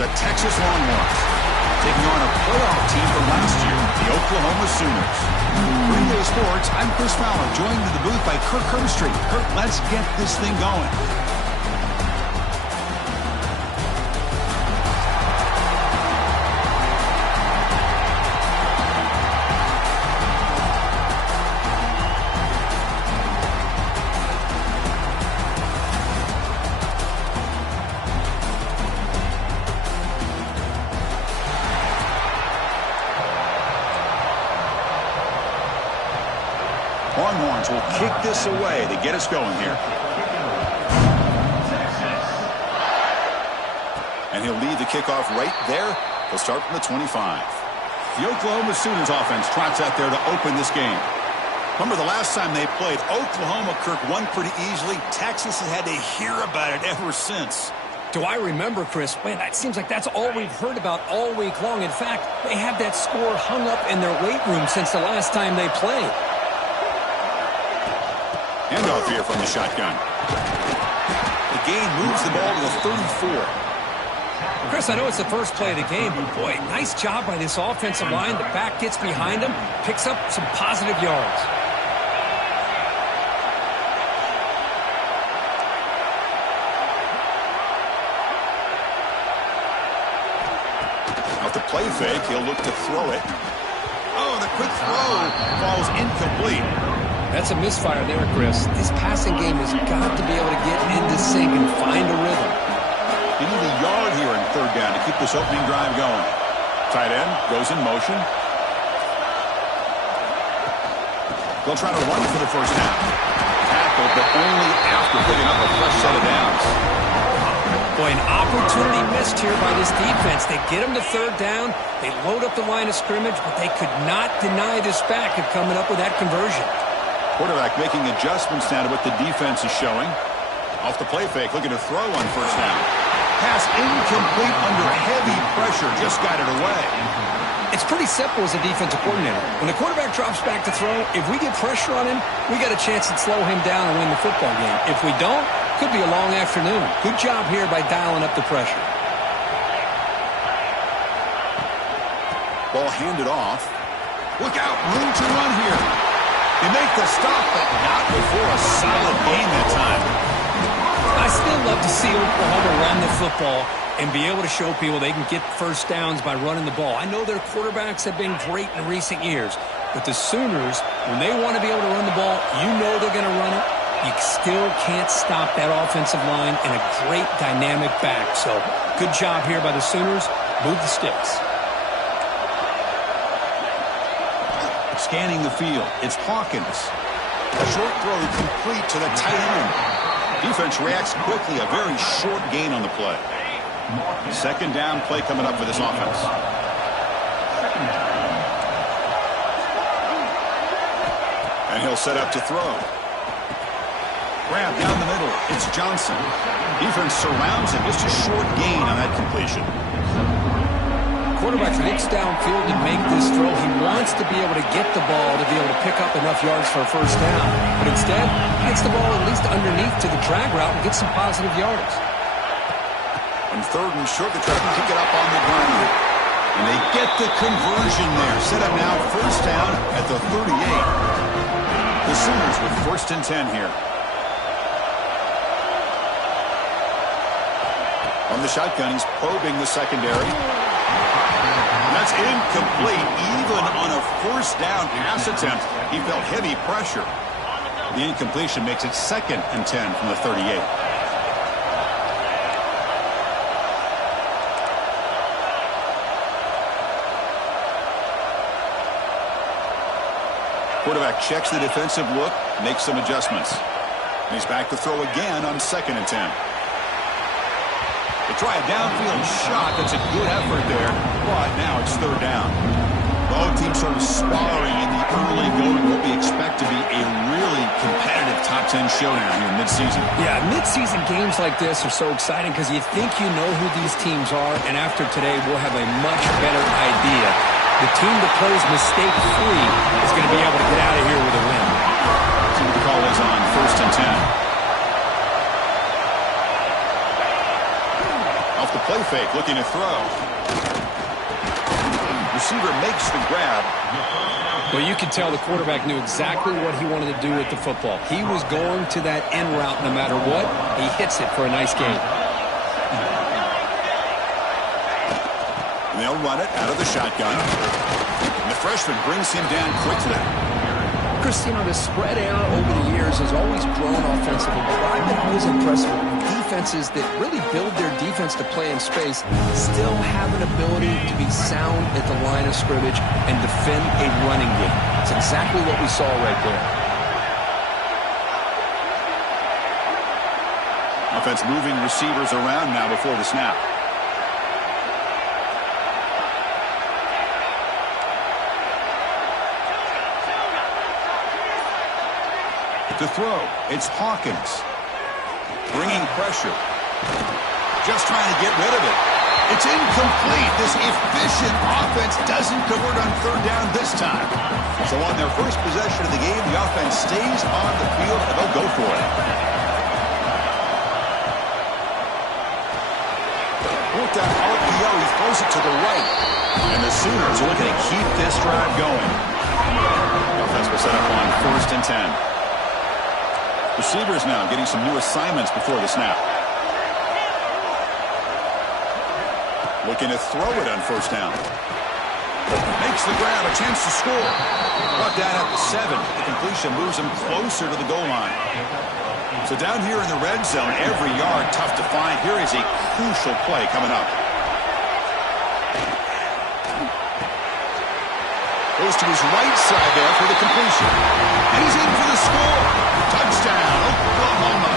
The Texas Longhorns taking on a playoff team from last year, the Oklahoma Sooners. For NBA Sports, I'm Chris Fowler, joined in the booth by Kirk Herbstreit. Kirk, let's get this thing going. Longhorns will kick this away to get us going here. And he'll lead the kickoff right there. He'll start from the 25. The Oklahoma Sooners offense trots out there to open this game. Remember the last time they played, Oklahoma, Kirk, won pretty easily. Texas has had to hear about it ever since. Do I remember, Chris? Man, that seems like that's all we've heard about all week long. In fact, they have that score hung up in their weight room since the last time they played. Handoff here from the shotgun. The gain moves the ball to the 34. Chris, I know it's the first play of the game, but boy, nice job by this offensive line. The back gets behind him, picks up some positive yards. Off the play fake, he'll look to throw it. Oh, the quick throw falls incomplete. That's a misfire there, Chris. This passing game has got to be able to get into sync and find a rhythm. They need a yard here in third down to keep this opening drive going. Tight end goes in motion. They'll try to run for the first down. Tackled, but only after picking up a fresh set of downs. Boy, an opportunity missed here by this defense. They get them to third down. They load up the line of scrimmage, but they could not deny this back of coming up with that conversion. Quarterback making adjustments now to what the defense is showing. Off the play fake, looking to throw on first down. Pass incomplete under heavy pressure, just got it away. It's pretty simple as a defensive coordinator. When the quarterback drops back to throw, if we get pressure on him, we got a chance to slow him down and win the football game. If we don't, could be a long afternoon. Good job here by dialing up the pressure. Ball handed off. Look out, room to run here. You make the stop, but not before a solid gain that time. I still love to see Oklahoma run the football and be able to show people they can get first downs by running the ball. I know their quarterbacks have been great in recent years, but the Sooners, when they want to be able to run the ball, you know they're going to run it. You still can't stop that offensive line and a great dynamic back. So good job here by the Sooners. Move the sticks. Scanning the field, it's Hawkins. A short throw complete to the tight end. Defense reacts quickly, a very short gain on the play. Second down play coming up for this offense. And he'll set up to throw. Grab down the middle, it's Johnson. Defense surrounds him, just a short gain on that completion. Quarterback looks downfield to make this throw. He wants to be able to get the ball to be able to pick up enough yards for a first down. But instead, gets the ball at least underneath to the drag route and gets some positive yards. On third and short, they try to pick it up on the ground. And they get the conversion there. Set up now, first down at the 38. The Sooners with first and 10 here. On the shotgun, he's probing the secondary. That's incomplete. Even on a first down pass attempt, he felt heavy pressure. The incompletion makes it second and 10 from the 38. Quarterback checks the defensive look, makes some adjustments. And he's back to throw again on second and 10. They try a downfield shot. That's a good effort there. But now it's third down. Both teams sort of sparring in the early going. What we expect to be a really competitive top 10 showdown here in midseason. Yeah, midseason games like this are so exciting because you think you know who these teams are, and after today we'll have a much better idea. The team that plays mistake-free is going to be able to get out of here with a win. See what the call is on first and 10. Off off the play fake, looking to throw. Receiver makes the grab. Well, you could tell the quarterback knew exactly what he wanted to do with the football. He was going to that end route no matter what. He hits it for a nice gain. And they'll run it out of the shotgun. And the freshman brings him down quickly. Chris, you know, the spread era over the years has always grown offensively, but I've been always impressed with defenses that really build their defense to play in space, still have an ability to be sound at the line of scrimmage and defend a running game. It's exactly what we saw right there. Offense moving receivers around now before the snap. To throw, it's Hawkins. Bringing pressure. Just trying to get rid of it. It's incomplete. This efficient offense doesn't convert on third down this time. So on their first possession of the game, the offense stays on the field and they'll go for it. With that RPO, he throws it to the right. And the Sooners are looking to keep this drive going. The offense will set up on 1st and 10. Receivers now getting some new assignments before the snap. Looking to throw it on 1st down. Makes the grab, a chance to score. Brought down at the 7. The completion moves him closer to the goal line. So down here in the red zone, every yard tough to find. Here is a crucial play coming up. Goes to his right side there for the completion. And he's in for the score. Touchdown, Oklahoma.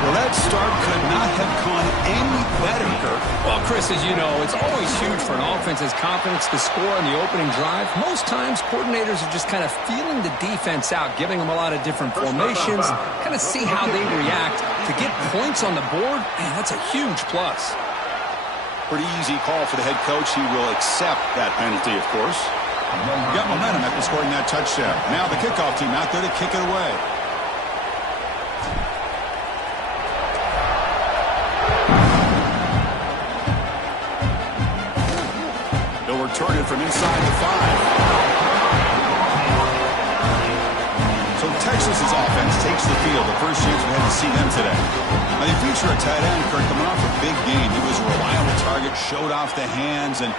Well, that start could not have gone any better, Kirk. Well, Chris, as you know, it's always huge for an offense as confidence to score on the opening drive. Most times, coordinators are just kind of feeling the defense out, giving them a lot of different formations, kind of see how they react. To get points on the board, man, that's a huge plus. Pretty easy call for the head coach. He will accept that penalty, of course. Got momentum after scoring that touchdown. Now the kickoff team out there to kick it away. They'll return it from inside the 5. So Texas's offense takes the field. The first chance we had to see them today. Now they feature a tight end, Kirk, coming off a big game. He was a reliable target, showed off the hands, and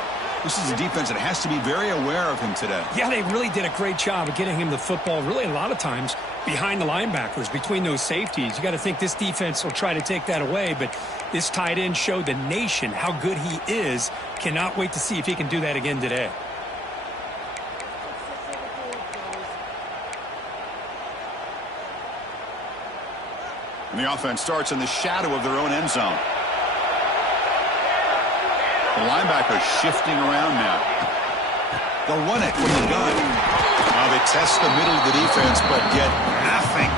this is a defense that has to be very aware of him today. Yeah, they really did a great job of getting him the football, really a lot of times behind the linebackers, between those safeties. You got to think this defense will try to take that away, but this tight end showed the nation how good he is. Cannot wait to see if he can do that again today. And the offense starts in the shadow of their own end zone. The linebacker shifting around now. They'll run it from the gun. Now they test the middle of the defense, but get nothing.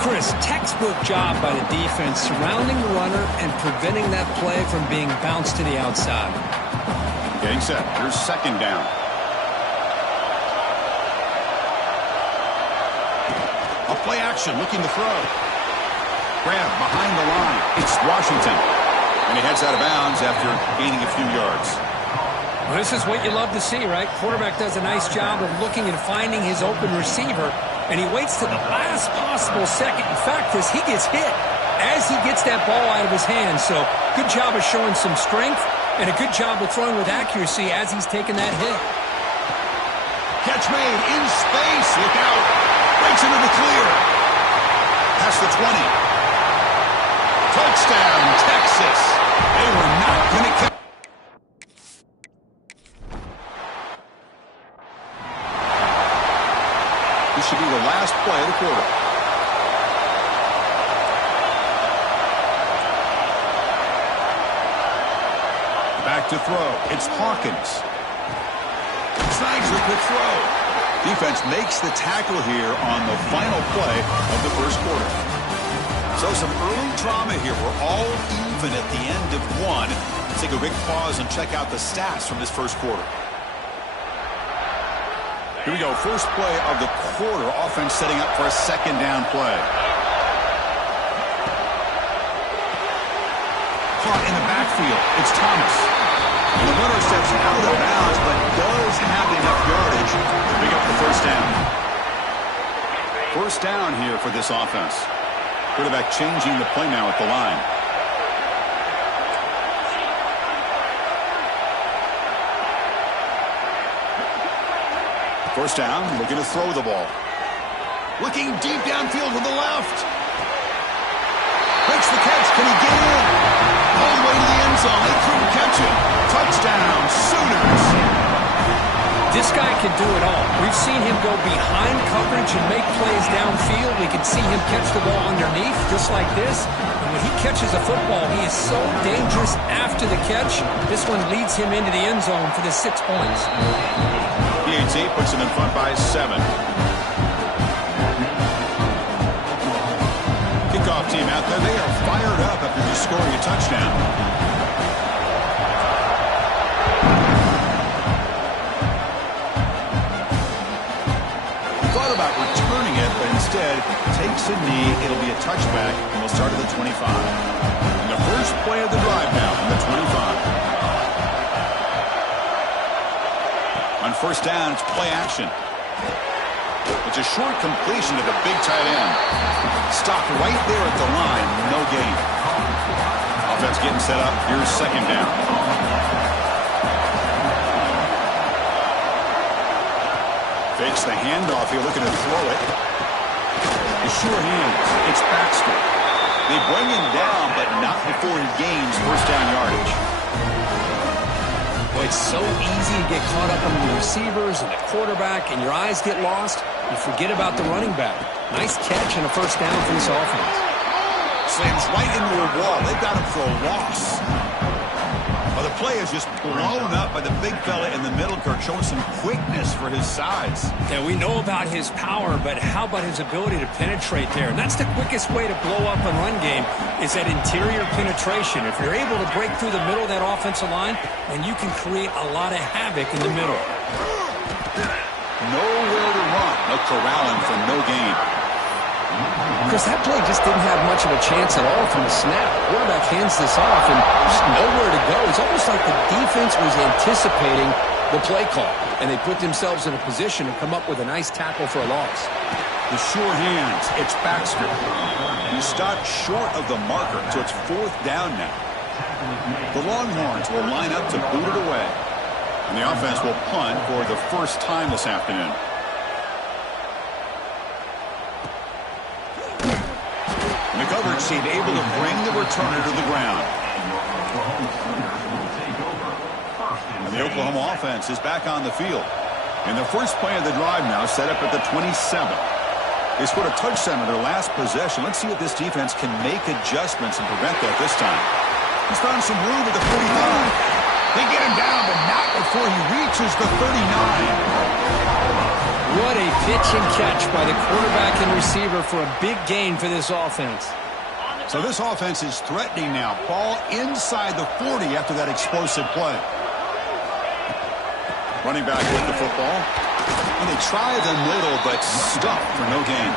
Chris, textbook job by the defense surrounding the runner and preventing that play from being bounced to the outside. Getting set. Here's 2nd down. A play action, looking to throw. Grab behind the line. It's Washington. And he heads out of bounds after gaining a few yards. Well, this is what you love to see, right? Quarterback does a nice job of looking and finding his open receiver, and he waits to the last possible second. In fact, Chris, he gets hit as he gets that ball out of his hands. So good job of showing some strength and a good job of throwing with accuracy as he's taking that hit. Catch made in space. Look out. Breaks into the clear. Past the 20. Touchdown, Texas. They were not going to catch. This should be the last play of the quarter. Back to throw. It's Hawkins. Snags a quick throw. Defense makes the tackle here on the final play of the first quarter. So some early drama here. We're all even at the end of one. Let's take a quick pause and check out the stats from this first quarter. Here we go. First play of the quarter. Offense setting up for a 2nd down play. caught in the backfield. It's Thomas. And the runner steps out of bounds, but does have enough yardage to pick up the first down. First down here for this offense. Quarterback changing the play now at the line. First down, looking to throw the ball. Looking deep downfield to the left. Makes the catch. Can he get in? All the way to the end zone. They couldn't catch him. Touchdown, Sooners. This guy can do it all. We've seen him go behind coverage and make plays downfield. We can see him catch the ball underneath, just like this. And when he catches a football, he is so dangerous after the catch. This one leads him into the end zone for the 6 points. PAT puts him in front by 7. Kickoff team out there. They are fired up after just scoring a touchdown. Thought about returning it, but instead takes a knee. It'll be a touchback, and we'll start at the 25. And the first play of the drive now from the 25. On first down, it's play action. It's a short completion to the big tight end. Stopped right there at the line. No gain. Offense getting set up. Here's second down. Fakes the handoff here, looking to throw it. The sure hands. It's Baxter. They bring him down, but not before he gains first down yardage. Boy, it's so easy to get caught up on the receivers and the quarterback, and your eyes get lost. You forget about the running back. Nice catch and a first down for this offense. Slams right into a wall. They've got him for a loss. Well, the play is just blown up by the big fella in the middle, Kirk, showing some quickness for his size. Yeah, we know about his power, but how about his ability to penetrate there? And that's the quickest way to blow up a run game, is that interior penetration. If you're able to break through the middle of that offensive line, then you can create a lot of havoc in the middle. Nowhere to run. They'll corral him for no gain. Chris, that play just didn't have much of a chance at all from the snap. The quarterback hands this off, and just nowhere to go. It's almost like the defense was anticipating the play call, and they put themselves in a position to come up with a nice tackle for a loss. The sure hands. It's Baxter. He stopped short of the marker, so it's fourth down now. The Longhorns will line up to boot it away. And the offense will punt for the first time this afternoon. And the coverage team able to bring the returner to the ground. And the Oklahoma offense is back on the field. And the first play of the drive now set up at the 27. They scored a touchdown in their last possession. Let's see if this defense can make adjustments and prevent that this time. He's found some room at the 45. They get him down, but not before he reaches the 39. What a pitch and catch by the quarterback and receiver for a big gain for this offense. So this offense is threatening now. Ball inside the 40 after that explosive play. Running back with the football. And they try the middle, but stuffed for no gain.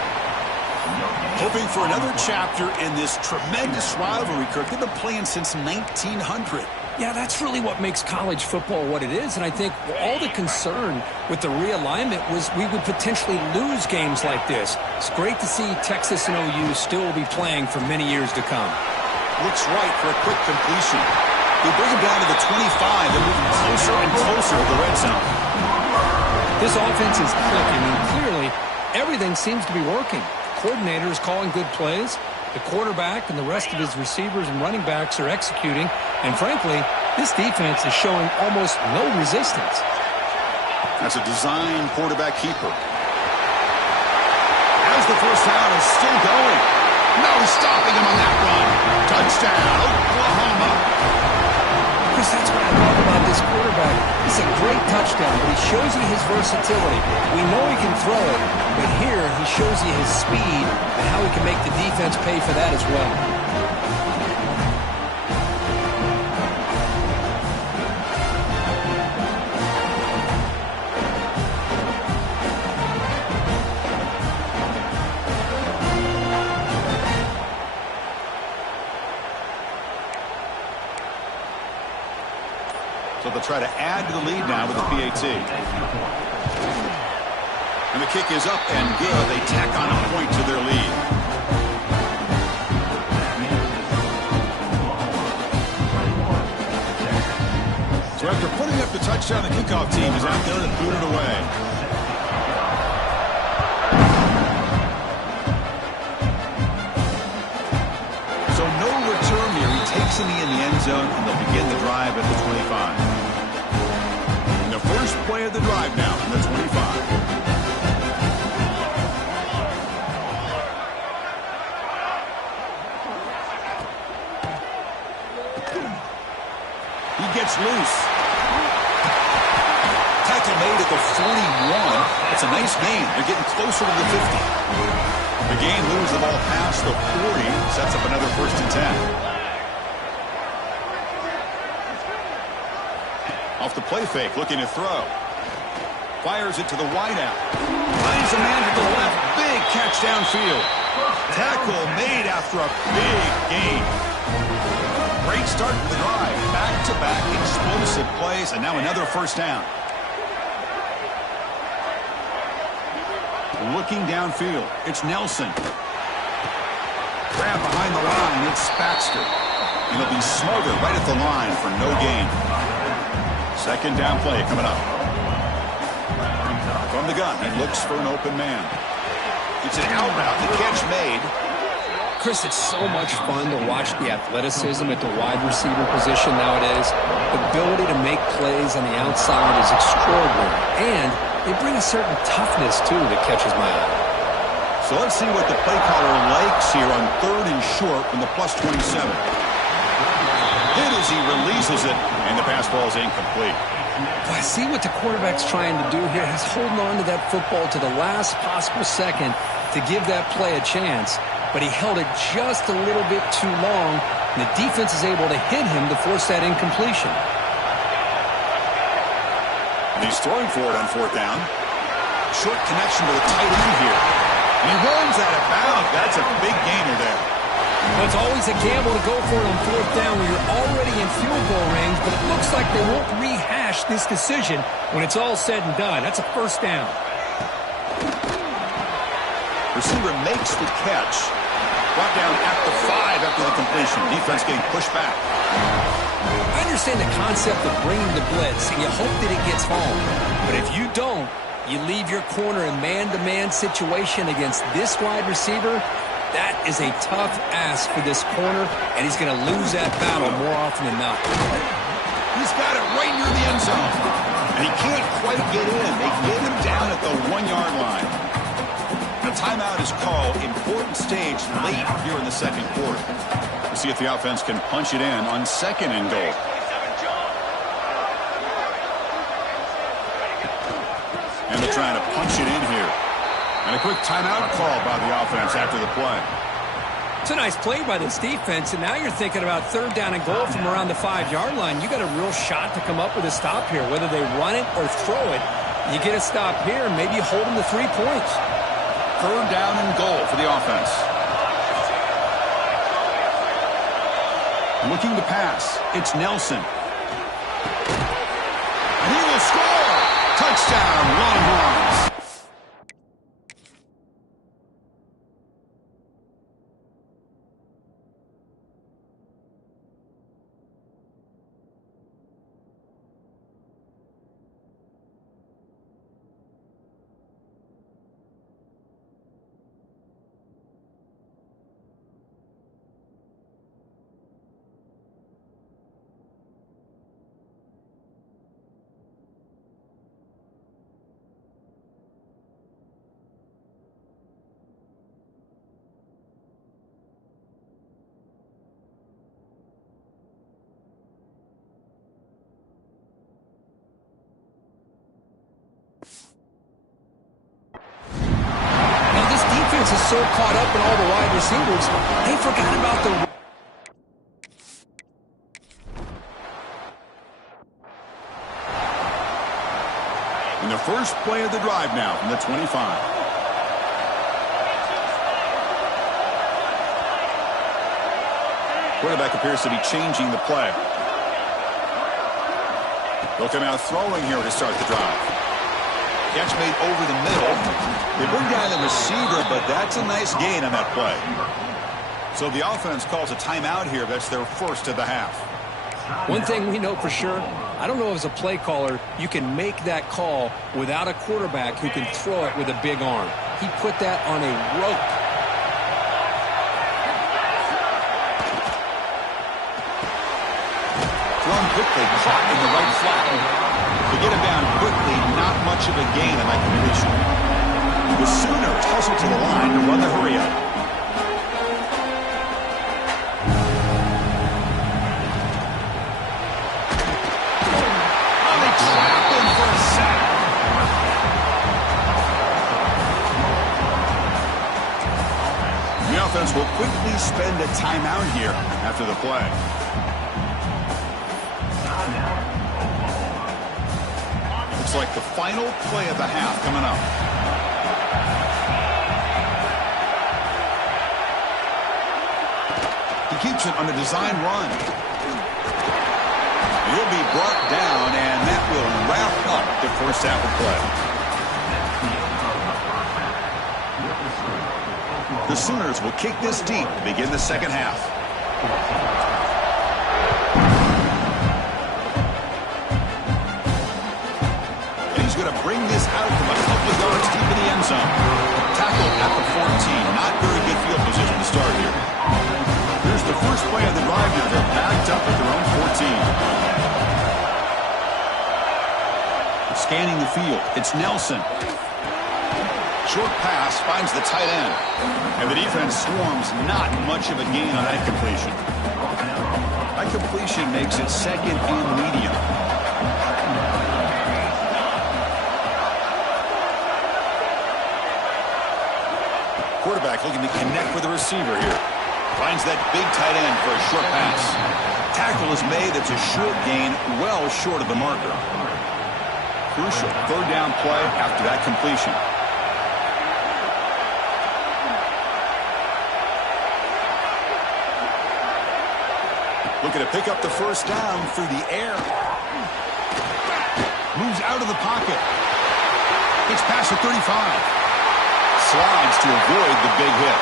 Hoping for another chapter in this tremendous rivalry, Kirk. They've been playing since 1900. Yeah, that's really what makes college football what it is. And I think all the concern with the realignment was we would potentially lose games like this. It's great to see Texas and OU still be playing for many years to come. Looks right for a quick completion. They bring him down to the 25. They're moving closer and closer to the red zone. This offense is clicking, and clearly everything seems to be working. The coordinator is calling good plays. The quarterback and the rest of his receivers and running backs are executing. And frankly, this defense is showing almost no resistance. That's a design quarterback keeper. As the first down is still going. No stopping him on that run. Touchdown, Oklahoma. Chris, that's what I love about this quarterback. It's a great touchdown, but he shows you his versatility. We know he can throw it, but here he shows you his speed and how he can make the defense pay for that as well. So they'll try to add to the lead now with the PAT. And the kick is up and good. They tack on a point to their lead. So after putting up the touchdown, the kickoff team is out there to boot it away. So no return here. He takes it in the end zone, and they'll begin the drive at the 25. And the first play of the drive now from the 25. He gets loose. Tackle made at the 41. It's a nice gain. They're getting closer to the 50. The gain moves the ball past the 40. Sets up another 1st and 10. Off the play fake, looking to throw. Fires it to the wideout. Finds a man to the left. Big catch downfield. Tackle made after a big gain. Great start to the drive. Back-to-back explosive plays, and now another 1st down. Looking downfield, it's Nelson. Grab behind the line, it's Spaxter. And he'll be smothered right at the line for no gain. 2nd down play coming up. From the gun, he looks for an open man. It's an out route, the catch made. Chris, it's so much fun to watch the athleticism at the wide receiver position nowadays. The ability to make plays on the outside is extraordinary. And they bring a certain toughness, too, that catches my eye. So let's see what the play caller likes here on 3rd and short from the +27. Hit as he releases it, and the pass ball is incomplete. Well, I see what the quarterback's trying to do here. He's holding on to that football to the last possible second to give that play a chance. But he held it just a little bit too long, and the defense is able to hit him to force that incompletion. And he's throwing for it on 4th down. Short connection to the tight end here. And he runs out of bounds. That's a big gainer there. Well, it's always a gamble to go for it on 4th down when you're already in field goal range, but it looks like they won't rehash this decision when it's all said and done. That's a 1st down. Receiver makes the catch. Brought down at the 5 after the completion. Defense getting pushed back. I understand the concept of bringing the blitz, and you hope that it gets home. But if you don't, you leave your corner in man-to-man situation against this wide receiver. That is a tough ask for this corner, and he's going to lose that battle more often than not. He's got it right near the end zone. And he can't quite get in. They get him down at the 1-yard line. The timeout is called. Important stage late here in the 2nd quarter. We'll see if the offense can punch it in on 2nd and goal. And they're trying to punch it in here. And a quick timeout call by the offense after the play. It's a nice play by this defense, and now you're thinking about 3rd down and goal from around the 5-yard line. You got a real shot to come up with a stop here. Whether they run it or throw it, you get a stop here, and maybe you hold them to 3 points. 3rd down and goal for the offense. Looking to pass. It's Nelson. And he will score. Touchdown, Longhorns. Is so caught up in all the wide receivers, they forgot about the... And the first play of the drive now from the 25. Quarterback appears to be changing the play. They'll come out throwing here to start the drive. Catch made over the middle. They bring down the receiver, but that's a nice gain on that play. So the offense calls a timeout here. That's their first of the half. One thing we know for sure, I don't know as a play caller, you can make that call without a quarterback who can throw it with a big arm. He put that on a rope. Thrown quickly, caught in the right flat. To get him down quickly, not much of a gain on that completion. The Sooners hustle to the line to run the hurry-up. Offense will quickly spend a timeout here after the play. Looks like the final play of the half coming up. He keeps it on a design run. He'll be brought down, and that will wrap up the first half of play. The Sooners will kick this deep to begin the second half. And he's going to bring this out from a couple of yards deep in the end zone. Tackled at the 14. Not very good field position to start here. Here's the first play of the drive here. They're backed up at their own 14. Scanning the field. It's Nelson. Short pass finds the tight end. And the defense swarms, not much of a gain on that completion. That completion makes it second and medium. Quarterback looking to connect with the receiver here. Finds that big tight end for a short pass. Tackle is made. It's a short gain, well short of the marker. Crucial third down play after that completion. Looking to pick up the first down through the air. Moves out of the pocket. Gets past the 35. Slides to avoid the big hit.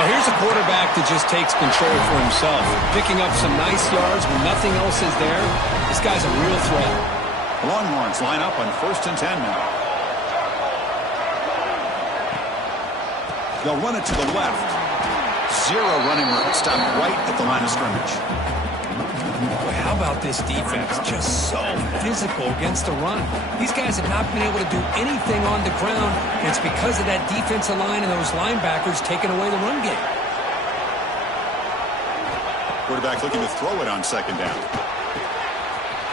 Now here's a quarterback that just takes control for himself. Picking up some nice yards when nothing else is there. This guy's a real threat. Longhorns line up on 1st and 10 now. They'll run it to the left. Zero running room. Stop right at the line of scrimmage. Boy, how about this defense? Just so physical against the run. These guys have not been able to do anything on the ground, and it's because of that defensive line and those linebackers taking away the run game. Quarterback looking to throw it on second down.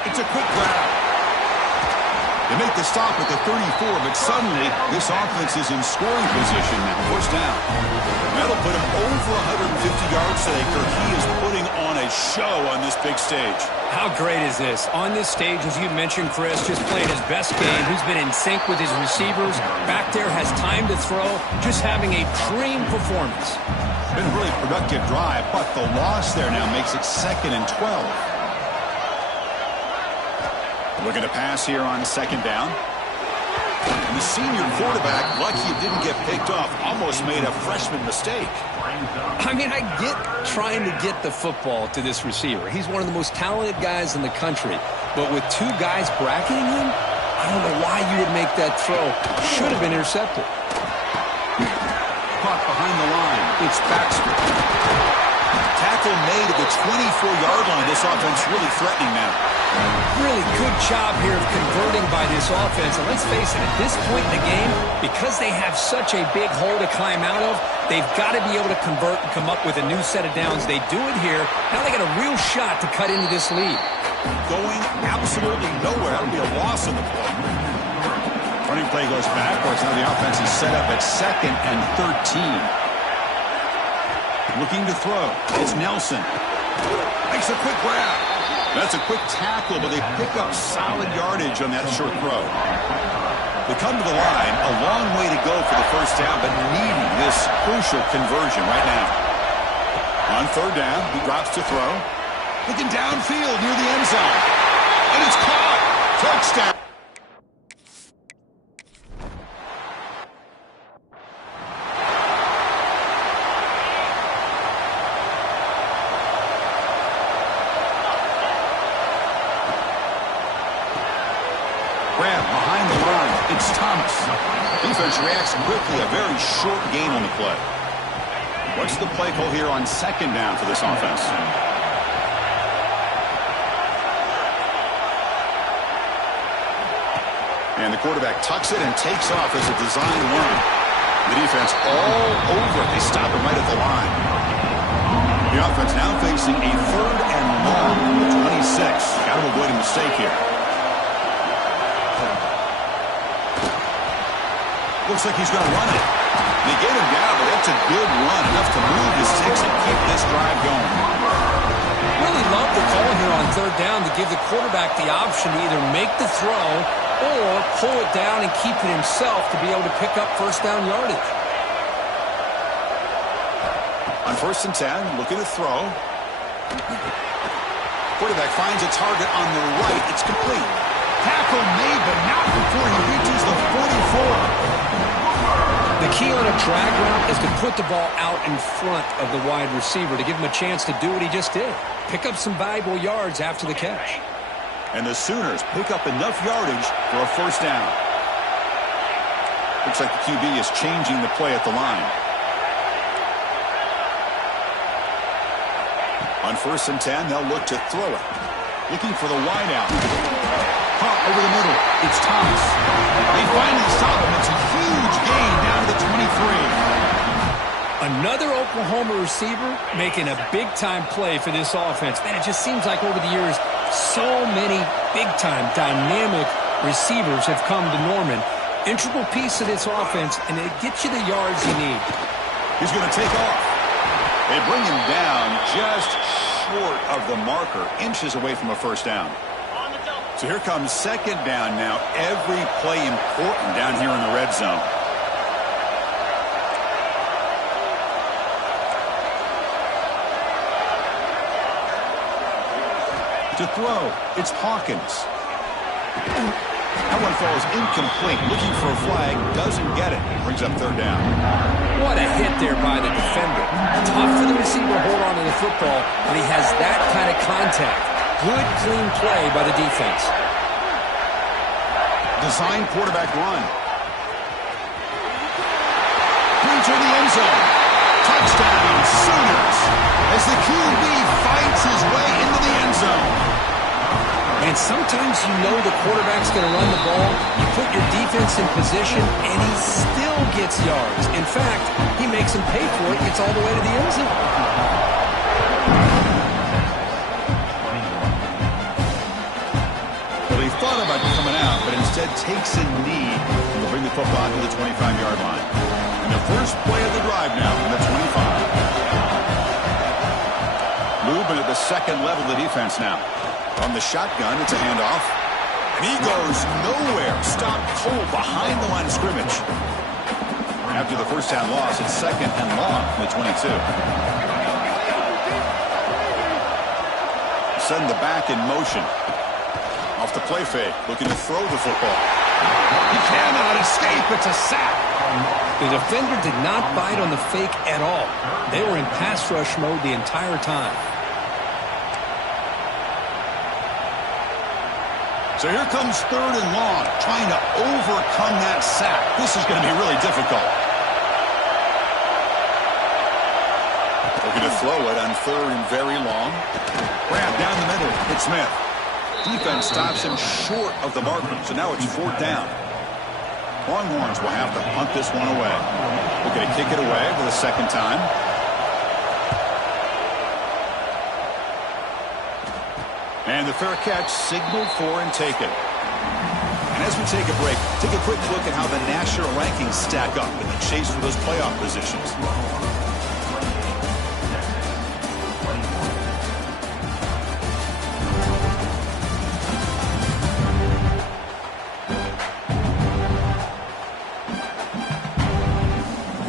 It's a quick grab. They make the stop at the 34, but suddenly this offense is in scoring position now. First down. That'll put him over 150 yards today. Kirk, he is putting on a show on this big stage. How great is this? On this stage, as you mentioned, Chris, just playing his best game. He's been in sync with his receivers. Back there, has time to throw. Just having a dream performance. Been a really productive drive, but the loss there now makes it 2nd and 12. Looking to pass here on second down. And the senior quarterback, lucky it didn't get picked off, almost made a freshman mistake. I mean, I get trying to get the football to this receiver. He's one of the most talented guys in the country. But with two guys bracketing him, I don't know why you would make that throw. Should have been intercepted. Caught behind the line. It's Baxter. Tackle made at the 24-yard line. This offense really threatening now. Really good job here of converting by this offense. And let's face it, at this point in the game, because they have such a big hole to climb out of, they've got to be able to convert and come up with a new set of downs. They do it here. Now they got a real shot to cut into this lead. Going absolutely nowhere. That'll be a loss in the play. Running play goes backwards. Now the offense is set up at 2nd and 13. Looking to throw. It's Nelson. Makes a quick grab. That's a quick tackle, but they pick up solid yardage on that short throw. They come to the line, a long way to go for the first down, but needing this crucial conversion right now. On third down, he drops to throw. Looking downfield near the end zone. And it's caught. Touchdown. Grab behind the line. It's Thomas. Defense reacts quickly. A very short gain on the play. What's the play call here on second down for this offense? And the quarterback tucks it and takes off as a design run. The defense all over it. They stop it right at the line. The offense now facing a third and long from the 26. Got to avoid a mistake here. Looks like he's going to run it. They get him down, but it's a good run, enough to move the sticks and keep this drive going. Really love the call here on third down to give the quarterback the option to either make the throw or pull it down and keep it himself to be able to pick up first down yardage. On 1st and 10, looking to throw. Quarterback finds a target on the right. It's complete. Tackle made, but not before he reaches the 44. The key on a drag route is to put the ball out in front of the wide receiver to give him a chance to do what he just did. Pick up some valuable yards after the catch. And the Sooners pick up enough yardage for a first down. Looks like the QB is changing the play at the line. On 1st and 10, they'll look to throw it. Looking for the wideout. Caught over the middle. It's Thomas. They finally stop him. It's a huge gain down to the 23. Another Oklahoma receiver making a big-time play for this offense. Man, it just seems like over the years, so many big-time, dynamic receivers have come to Norman. Integral piece of this offense, and it gets you the yards you need. He's going to take off. They bring him down just short of the marker, inches away from a first down. So here comes second down now. Every play important down here in the red zone. To throw, it's Hawkins. That one falls incomplete. Looking for a flag, doesn't get it. Brings up third down. What a hit there by the defender. Tough for the receiver to hold on to the football when he has that kind of contact. Good, clean play by the defense. Design quarterback run. Into the end zone. Touchdown, Sooners. As the QB fights his way into the end zone. And sometimes you know the quarterback's going to run the ball. You put your defense in position, and he still gets yards. In fact, he makes him pay for it. Gets all the way to the end zone. Well, he thought about coming out, but instead takes a knee. He'll bring the football to the 25-yard line. And the first play of the drive now from the 25. Movement at the second level of the defense now. On the shotgun, it's a handoff. And he goes nowhere. Stopped cold behind the line of scrimmage. After the first down loss, it's second and long from the 22. Send the back in motion. Off the play fake, looking to throw the football. He cannot escape. It's a sack. The defender did not bite on the fake at all. They were in pass rush mode the entire time. So here comes third and long, trying to overcome that sack. This is going to be really difficult. Looking to throw it on third and very long. Grab down the middle. It's Smith. Defense stops him short of the marker, so now it's fourth down. Longhorns will have to punt this one away. Looking to kick it away for the second time. And the fair catch signaled for and taken. And as we take a break, take a quick look at how the national rankings stack up in the chase for those playoff positions.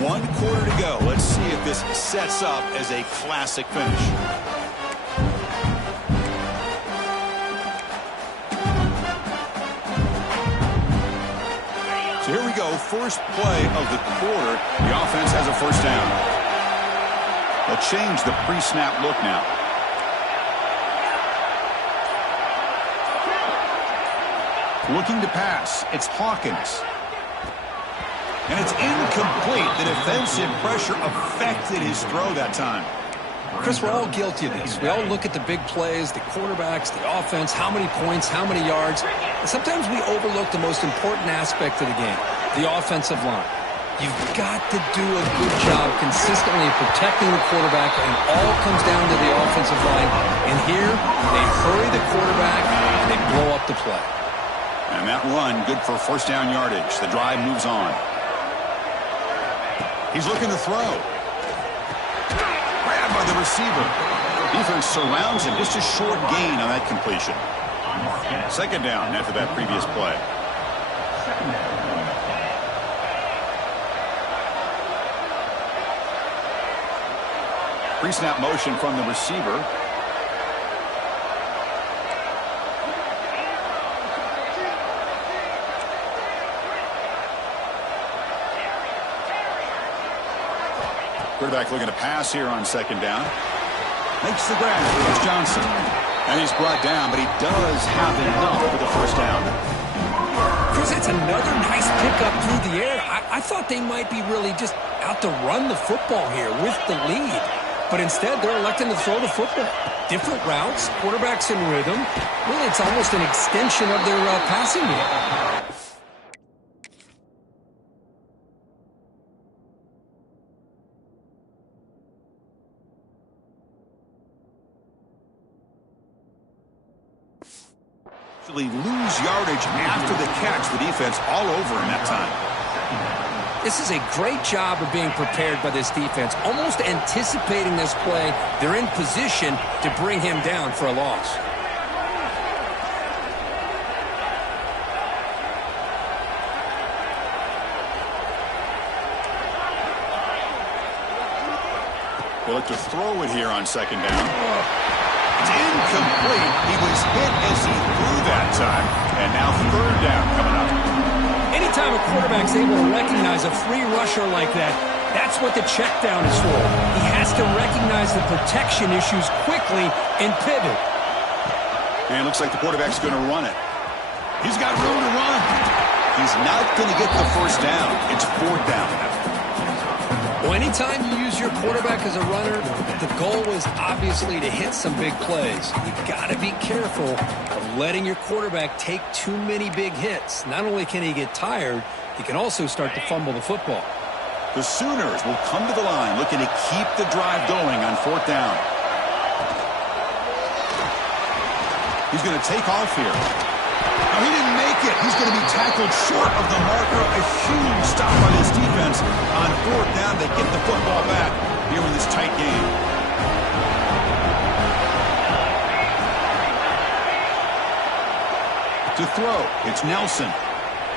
One quarter to go. Let's see if this sets up as a classic finish. So here we go, first play of the quarter. The offense has a first down. They'll change the pre-snap look now. Looking to pass, it's Hawkins. And it's incomplete. The defensive pressure affected his throw that time. Chris, we're all guilty of this. We all look at the big plays, the quarterbacks, the offense, how many points, how many yards. And sometimes we overlook the most important aspect of the game, the offensive line. You've got to do a good job consistently protecting the quarterback, and it all comes down to the offensive line. And here, they hurry the quarterback, and they blow up the play. And that run, good for first down yardage. The drive moves on. He's looking to throw. Grabbed by the receiver. Defense surrounds him. Just a short gain on that completion. Second down after that previous play. Pre-snap motion from the receiver. Quarterback looking to pass here on second down. Makes the grab. It's Johnson. And he's brought down, but he does have enough for the first down. Chris, it's another nice pickup through the air. I thought they might be really just out to run the football here with the lead. But instead, they're electing to throw the football. Different routes, quarterbacks in rhythm. Really, it's almost an extension of their passing game. Lose yardage after the catch. The defense all over him that time. This is a great job of being prepared by this defense, almost anticipating this play. They're in position to bring him down for a loss. They look to throw it here on second down. It's incomplete. He was hit as he threw that time. And now third down coming up. Anytime a quarterback's able to recognize a free rusher like that, that's what the check down is for. He has to recognize the protection issues quickly and pivot. And it looks like the quarterback's going to run it. He's got room to run. He's not going to get the first down. It's fourth down. Well, anytime you use your quarterback as a runner, the goal is obviously to hit some big plays. You've got to be careful of letting your quarterback take too many big hits. Not only can he get tired, he can also start to fumble the football. The Sooners will come to the line looking to keep the drive going on fourth down. He's going to take off here. No, he didn't make it. He's going to be tackled short of the marker. A huge stop by this defense on fourth down. They get the football back here in this tight game. To throw, it's Nelson.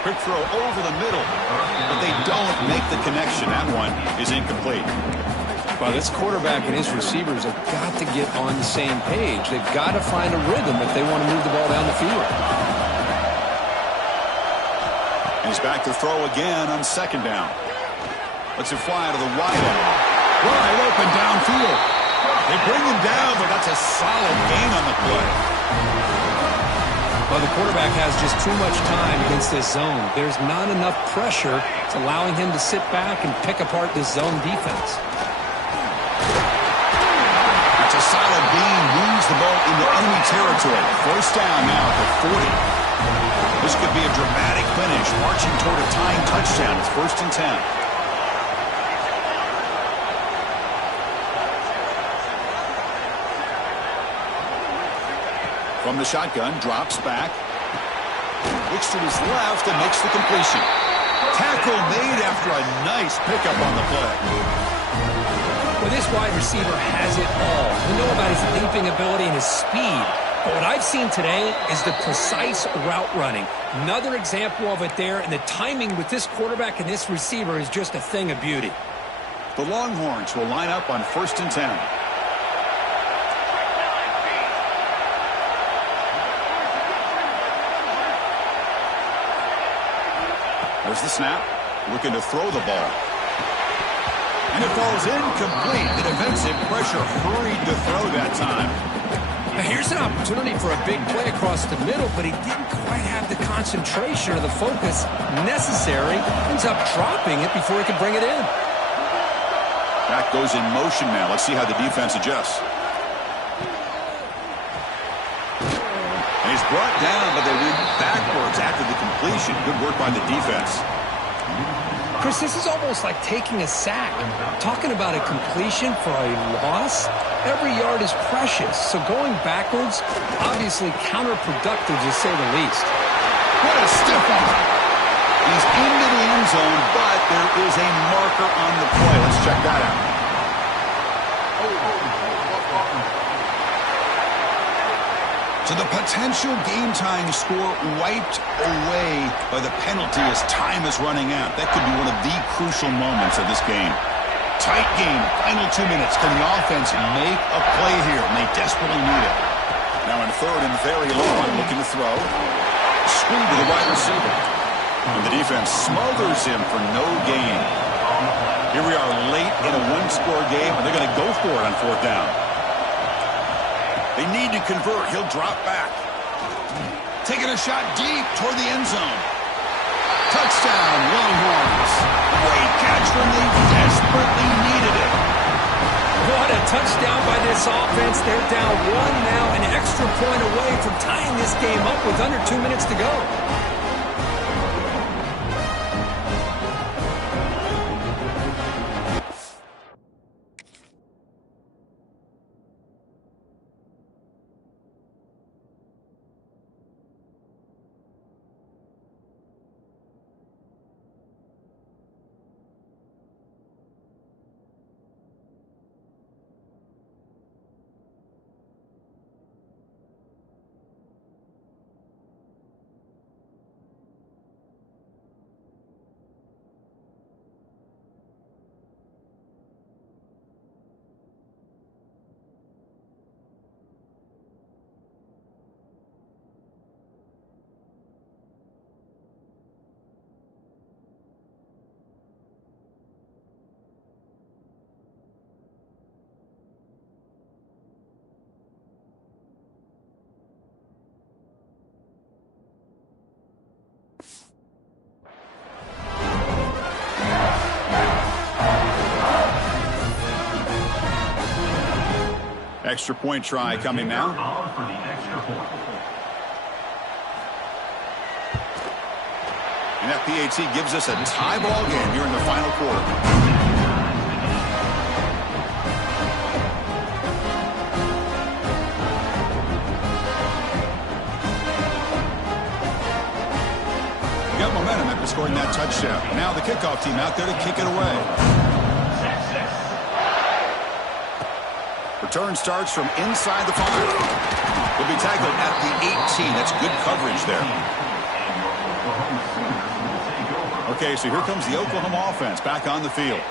Quick throw over the middle, but they don't make the connection. That one is incomplete. Well, this quarterback and his receivers have got to get on the same page. They've got to find a rhythm if they want to move the ball down the field. And he's back to throw again on second down. Lets it fly to the wide end. Wide open downfield. They bring him down, but that's a solid gain on the play. Well, the quarterback has just too much time against this zone. There's not enough pressure. It's allowing him to sit back and pick apart this zone defense. That's a solid gain. Moves the ball into enemy territory. First down now at the 40. This could be a dramatic finish, marching toward a tying touchdown. It's 1st and 10. From the shotgun, drops back. Looks to his left and makes the completion. Tackle made after a nice pickup on the play. Well, this wide receiver has it all. We know about his leaping ability and his speed. But what I've seen today is the precise route running. Another example of it there, and the timing with this quarterback and this receiver is just a thing of beauty. The Longhorns will line up on 1st and 10. There's the snap. Looking to throw the ball. And it falls incomplete. The defensive pressure hurried to throw that time. Now here's an opportunity for a big play across the middle, but he didn't quite have the concentration or the focus necessary. Ends up dropping it before he could bring it in. Back goes in motion now. Let's see how the defense adjusts. And he's brought down, but they went backwards after the completion. Good work by the defense. Chris, this is almost like taking a sack. Talking about a completion for a loss, every yard is precious. So going backwards, obviously counterproductive to say the least. What a stiff arm. He's into the end zone, but there is a marker on the play. Let's check that out. So the potential game-tying score wiped away by the penalty as time is running out. That could be one of the crucial moments of this game. Tight game, final 2 minutes. Can the offense make a play here? And they desperately need it. Now in third and very long, looking to throw. Screen to the wide receiver. And the defense smothers him for no gain. Here we are late in a one-score game, and they're going to go for it on fourth down. They need to convert. He'll drop back. Taking a shot deep toward the end zone. Touchdown, Longhorns. Great catch when they desperately needed it. What a touchdown by this offense. They're down one now, an extra point away from tying this game up with under 2 minutes to go. Extra point try coming now. And that PAT gives us a tie ball game here in the final quarter. Got momentum after scoring that touchdown. Now the kickoff team out there to kick it away. Return starts from inside the 5. Will be tackled at the 18. That's good coverage there. Okay, so here comes the Oklahoma offense back on the field.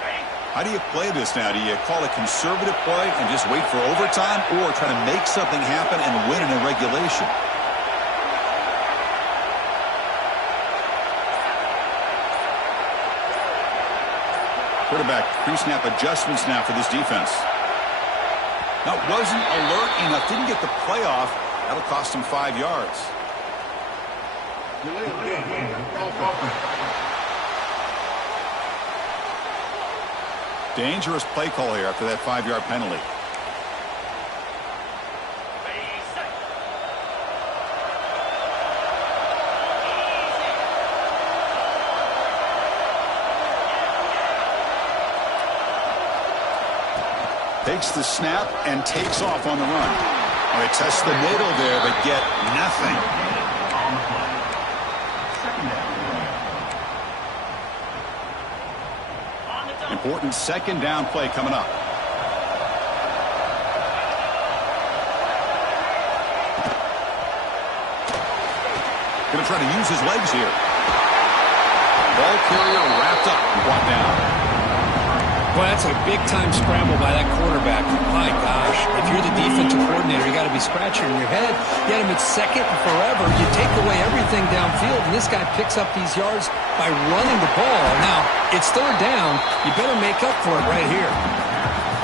How do you play this now? Do you call a conservative play and just wait for overtime, or try to make something happen and win it in regulation? Quarterback pre-snap adjustments now for this defense. Now, wasn't alert enough, didn't get the play off. That'll cost him 5 yards. Dangerous play call here after that 5-yard penalty. Takes the snap and takes off on the run. All right, test the middle there, but get nothing. Important second down play coming up. Going to try to use his legs here. Ball carrier wrapped up and brought down. Boy, that's a big-time scramble by that quarterback. My gosh, if you're the defensive coordinator, you got to be scratching your head. You had him at second and forever. You take away everything. everything downfield, and this guy picks up these yards by running the ball. Now, it's third down. You better make up for it right here.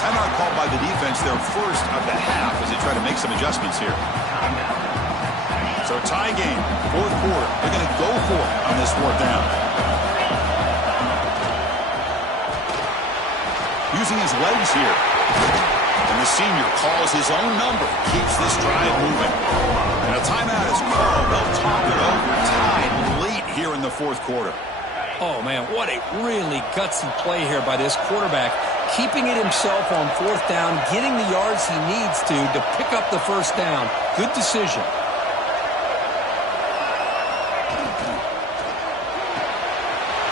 Timeout called by the defense, their first of the half, as they try to make some adjustments here. So tie game, fourth quarter. They're going to go for it on this fourth down. Using his legs here. And the senior calls his own number, keeps this drive moving. And a timeout is called. They'll talk it over, tied late here in the fourth quarter. Oh, man, what a really gutsy play here by this quarterback. Keeping it himself on fourth down, getting the yards he needs to pick up the first down. Good decision.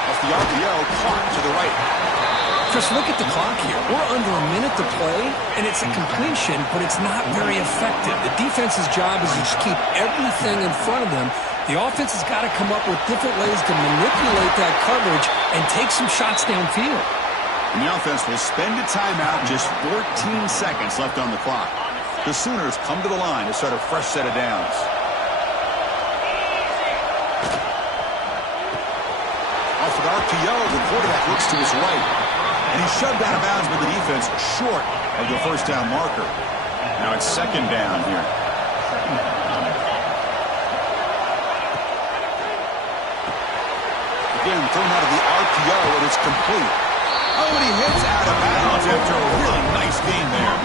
Off the RPO, clock to the right. Chris, look at the clock here. We're under a minute to play, and it's a completion, but it's not very effective. The defense's job is to just keep everything in front of them. The offense has got to come up with different ways to manipulate that coverage and take some shots downfield. And the offense will spend a timeout, just 14 seconds left on the clock. The Sooners come to the line to start a fresh set of downs. Off of the RPO, the quarterback looks to his right. And he's shoved out of bounds with the defense short of the first down marker. Now it's second down here. Again, thrown out of the RPO, and it's complete. Oh, and he hits out of bounds after a really nice gain there.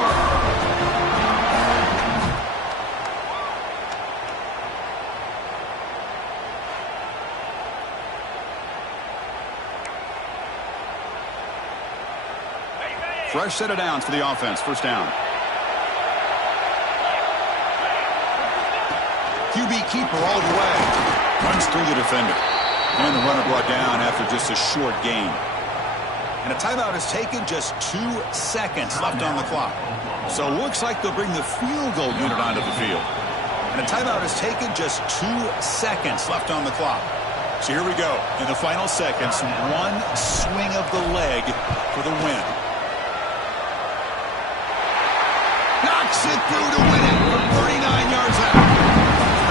Fresh set of downs for the offense. First down. QB keeper all the way. Runs through the defender. And the runner brought down after just a short gain. And a timeout is taken, just 2 seconds left on the clock. So it looks like they'll bring the field goal unit onto the field. And a timeout is taken, just 2 seconds left on the clock. So here we go. In the final seconds, one swing of the leg for the win. Knocks it through to win it from 39 yards out.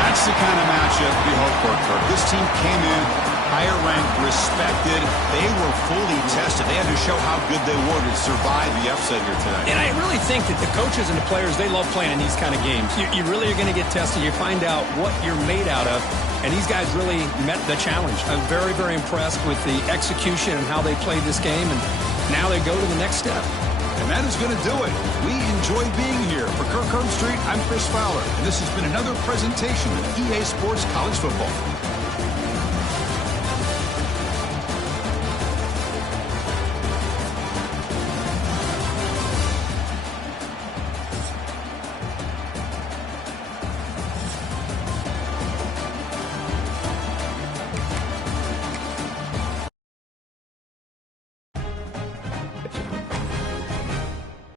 That's the kind of matchup we hope for, Kirk. This team came in higher ranked, respected. They were fully tested. They had to show how good they were to survive the upset here today. And I really think that the coaches and the players, they love playing in these kind of games. You really are going to get tested. You find out what you're made out of. And these guys really met the challenge. I'm very, very impressed with the execution and how they played this game. And now they go to the next step. And that is going to do it. We enjoy being here. For Kirk Herbstreit, I'm Chris Fowler. And this has been another presentation of EA Sports College Football.